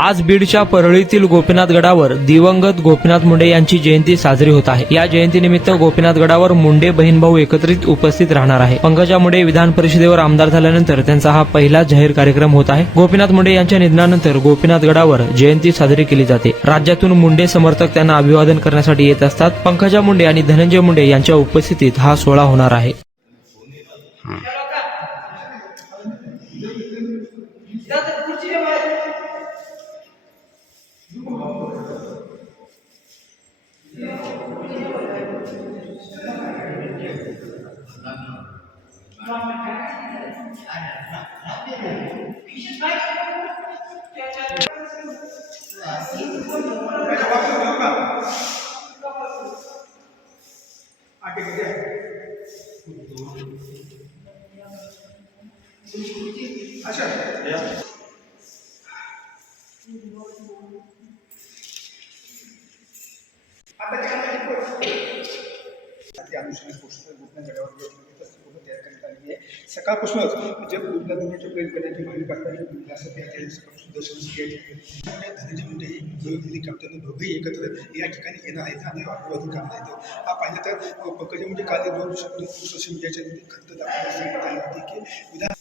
आज बीडच्या परळीतील गोपीनाथ गडावर दिवंगत गोपीनाथ मुंडे यांची जयंती साजरी होत आहे। या जयंतीनिमित्त गोपीनाथ गडावर मुंडे बहीण भाऊ एकत्रित उपस्थित राहणार आहे। पंकजा मुंडे विधान परिषदेवर आमदार झाल्यानंतर त्यांचा हा पहिला जाहीर कार्यक्रम होत आहे। गोपीनाथ मुंडे यांच्या निधनानंतर गोपीनाथ गडावर जयंती साजरी केली जाते। राज्यातून मुंडे समर्थक त्यांना अभिवादन करण्यासाठी येत असतात। पंकजा मुंडे आणि धनंजय मुंडे यांच्या उपस्थितीत हा सोहळा होणार आहे। सकाळपासूनच म्हणजे गोपीनाथांचे प्रेम करण्याची भाविक असताना त्यासाठी सकाळपासून दर्शन घ्यायचे। धनंजय मुंडे हे कॅप्टन दोघेही एकत्र या ठिकाणी येणार आहेत आणि अभिवादन करणार आहेत। हा पाहिलं तर पंकजा मुंडे काल 2 सोशल मीडियाच्या खंत दाखवण्यास सांगण्यात आली होती की विधान